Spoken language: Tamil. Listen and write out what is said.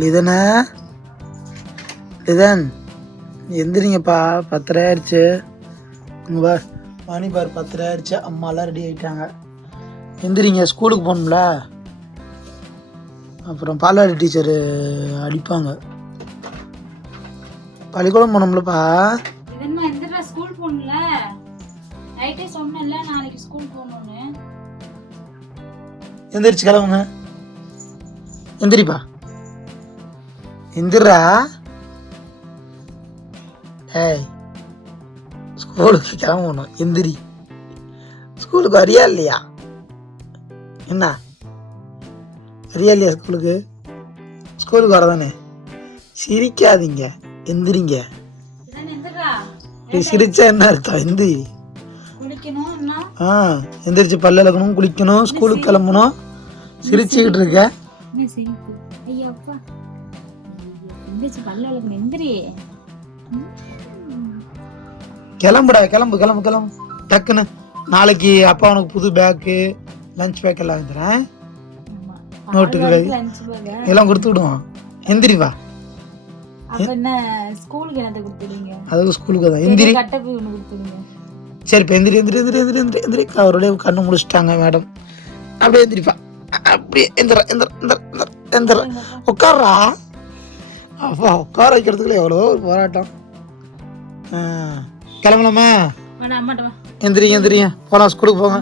லிதனா லிதன் எந்திரிங்கப்பா 10:30 ஆயிடுச்சு. இங்கே பார் மணி பார் 10:30 ஆயிடுச்சு. அம்மாலாம் ரெடி ஆகிட்டாங்க. எந்திரிங்க, ஸ்கூலுக்கு போகணும்ல. அப்புறம் பால்வாடி டீச்சரு அடிப்பாங்க. பள்ளிக்கூடம் போனோம்லப்பா. ஸ்கூல் போகணும்ல, நைட்டே சொன்னேன்ல நாளைக்கு ஸ்கூல் போகணும்னு. எந்திரிச்சு கிளம்புங்க. எந்திரிப்பா, எந்திரா. ஏய், ஸ்கூலுக்கு கிளம்பணும். எந்திரி. ஸ்கூலுக்கு வரியா இல்லையா? என்ன வரியா இல்லையா ஸ்கூலுக்கு? ஸ்கூலுக்கு வரதானே. சிரிக்காதீங்க, எந்திரிங்க. சிரிச்சா என்ன அர்த்தம்? எந்திரி. எந்திரிச்சு பல்ல விளக்கணும், குளிக்கணும், ஸ்கூலுக்கு கிளம்பணும். சிரிச்சுக்கிட்டு இருக்க. கிளம்புடா, கிளம்பு கிளம்பு கிளம்பு டக்குன்னு. நாளைக்கு அப்பா உனக்கு புது பேக்கு, லஞ்ச் பேக் எல்லாம் வந்துடுறேன். நோட்டுக்கு எல்லாம் கொடுத்து விடுவோம். எந்திரிவா. அதுக்கு ஸ்கூலுக்கு தான். எந்திரி. சரி, இப்போ எந்திரி எந்திரி எந்திரி எந்திரி எந்திரி எந்திரி. அவருடைய கண்ணு முடிச்சிட்டாங்க மேடம். அப்படியே எந்திரிப்பா. அப்படியே எந்திர எந்திர எந்திர எந்திர எந்திர. உட்கார்றா. அப்பா உட்கார வைக்கிறதுக்குள்ள எவ்வளோ ஒரு போராட்டம். கிளம்பலாமா? எந்திரிங்க எந்திரிங்க, போகலாம், ஸ்கூலுக்கு போங்க.